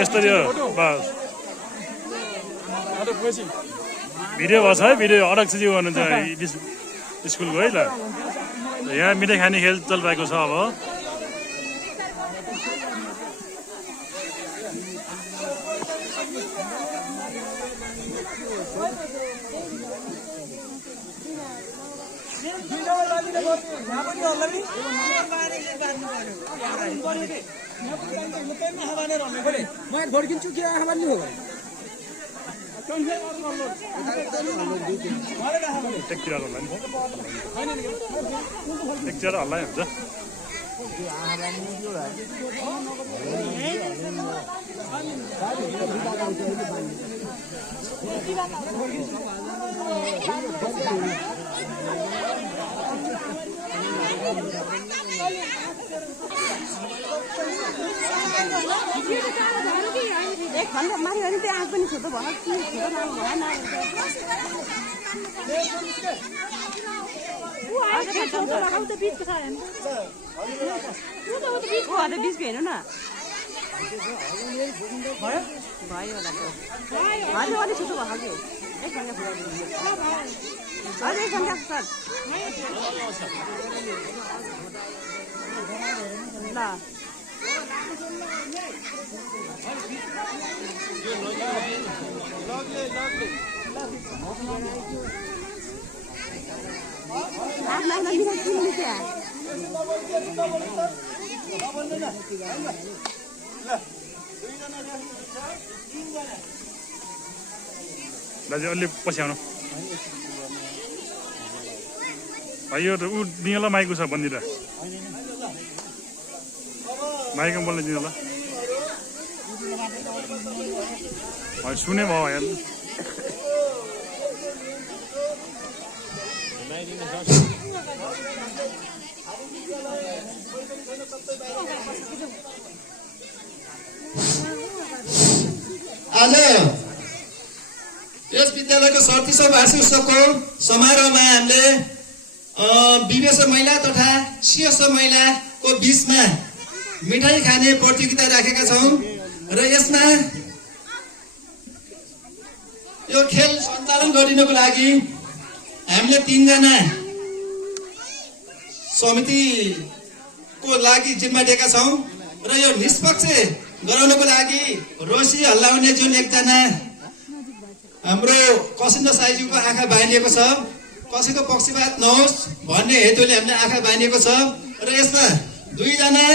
यस्तरी हो बस भिडियो भएको छ है भिडियो अध्यक्षजी हुनुहुन्छ स्कुलको है ल यहाँ मिठाई खाने खेल चलिरहेको छ अब टेक्चर हल्लाइ हुन्छ एक खण्ड माऱ्यो भने त्यो आँख पनि छोटो भयो कि छोटो भएन लगाउ त बिचको छ बिचको हेर्नु न भयो होला त्यो अलिक छोटो भएको कि एक घन्टा हजुर एक घन्टा सर ल दाजु अलि पछि आउनु यो त ऊ दिएला माइकको छ बन्दिएर माइकमा बोल्न दिनु होला सुने भयो यहाँ आज यस विद्यालयको 37औं वार्षिक उत्सवको समारोहमा हामीले विवेश महिला तथा सिएस महिलाको बीचमा मिठाई खाने प्रतियोगिता राखेका छौं र यसमा यो खेल सञ्चालन गरिनको लागि हामीले 3 जना समितिको लागि जिम्मा दिएका छौं र यो निष्पक्ष गराउनको लागि रोसी हल्लाउने जुन एकजना हाम्रो कसिन्द साइजुको आँखा बाँधिएको छ कसैको पक्षपात नहोस् भन्ने हेतुले हामीले आँखा बाँधिएको छ र यसमा 2 जना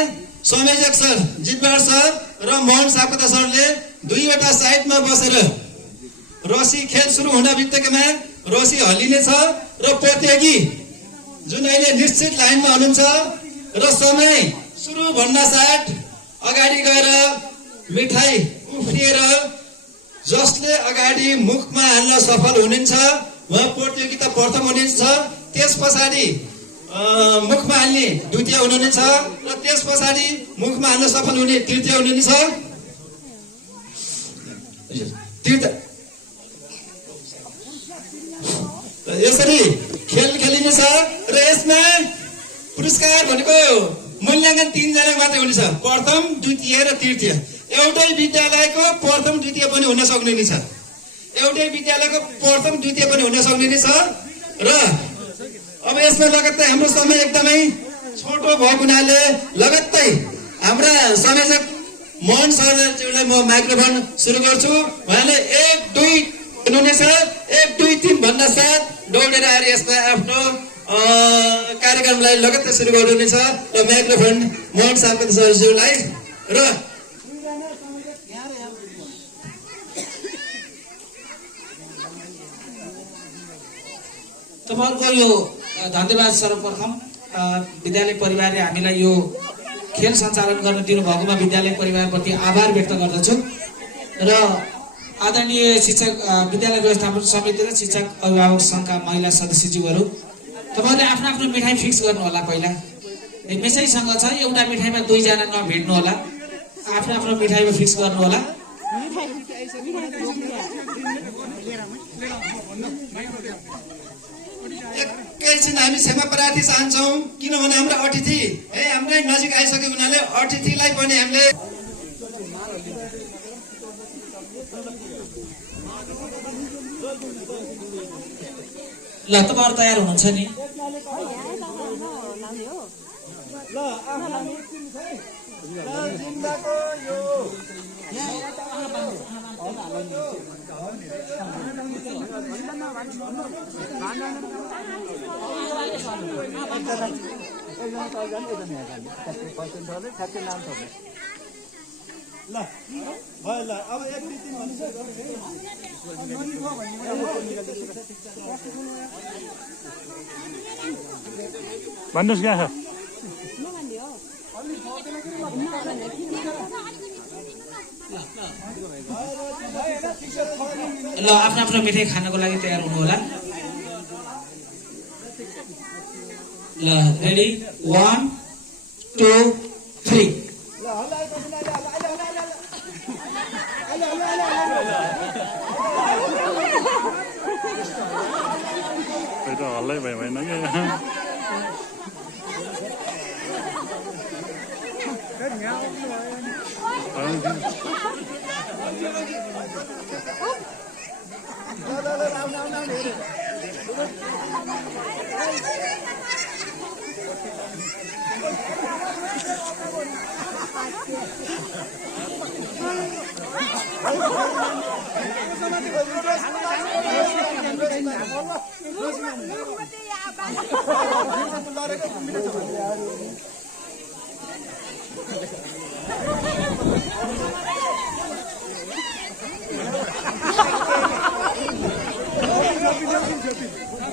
संयोजक सर जितबार सर र मोहन सापकोटा सरले 2 वटा साइडमा बसेर रसी खेल सुरु हुन बित्तिकैमा रसी हल्लिनेछ र प्रतियोगी जुन अहिले निश्चित लाइनमा हुनुहुन्छ र समय सुरु भन्न साथ अगाडि गएर मिठाई उफ्रिएर जसले अगाडि मुखमा हाल्न सफल हुनुहुन्छ उहाँ प्रतियोगिता प्रथम हुनेछ त्यसपछि मुखमा हाल्ने द्वितीय हुनुहुनेछ र त्यसपछि मुखमा हाल्न सफल हुने तृतीय हुनुहुनेछ यसरी खेल खेलिनेछ र यसमा पुरस्कार भनेको मूल्याङ्कन 3 जना मात्रै हुनेछ प्रथम द्वितीय र तृतीय एउटै विद्यालयको प्रथम द्वितीय पनि हुन सक्ने नै छ एउटै विद्यालयको प्रथम द्वितीय पनि हुन सक्ने नै छ र अब यसमा लगत्तै हाम्रो समय एकदमै छोटो भएको हुनाले लगत्तै हाम्रा संयोजक मोहन सरलाई म माइक्रोफोन सुरु गर्छु उहाँले 1 2 हुनुहुनेछ 1 2 3 भन्दा साथ दौडेर आएर यसमा आफ्नो कार्यक्रमलाई लगत्तै सुरु गर्नुहुनेछ र माइक्रोफोन मोहन सापकोटा सरज्यूलाई र तपाईहरुको यो धन्यवाद सर्वप्रथम विद्यालय परिवारले हामीलाई यो खेल सञ्चालन गर्न दिनुभएकोमा विद्यालय परिवारप्रति आभार व्यक्त गर्दछु र आदरणीय शिक्षक विद्यालय व्यवस्थापन समिति र शिक्षक अभिभावक संघका महिला सदस्यज्यूहरू तपाईहरुले आफ्नो आफ्नो मिठाई फिक्स गर्नु होला पहिला मेसैसँग छ एउटा मिठाईमा 2 जना नभेट्नु होला आफ्नो आफ्नो मिठाईमा फिक्स गर्नु होला। एकैछिन हामी क्षमा प्रार्थी चाहन्छौँ, किनभने हाम्रो अतिथि हाम्रै नजिक आइसकेको हुनाले अतिथिलाई पनि हामीले ल तपाईँहरू तयार हुनुहुन्छ नि? भन्नुहोस् क्या छ ल आफ्नो आफ्नो मिठाई खानको लागि तयार हुनु होला। ल रेडी 1 2 3 हल्लै भयो भएन कि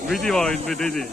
बिजी भयो बिजी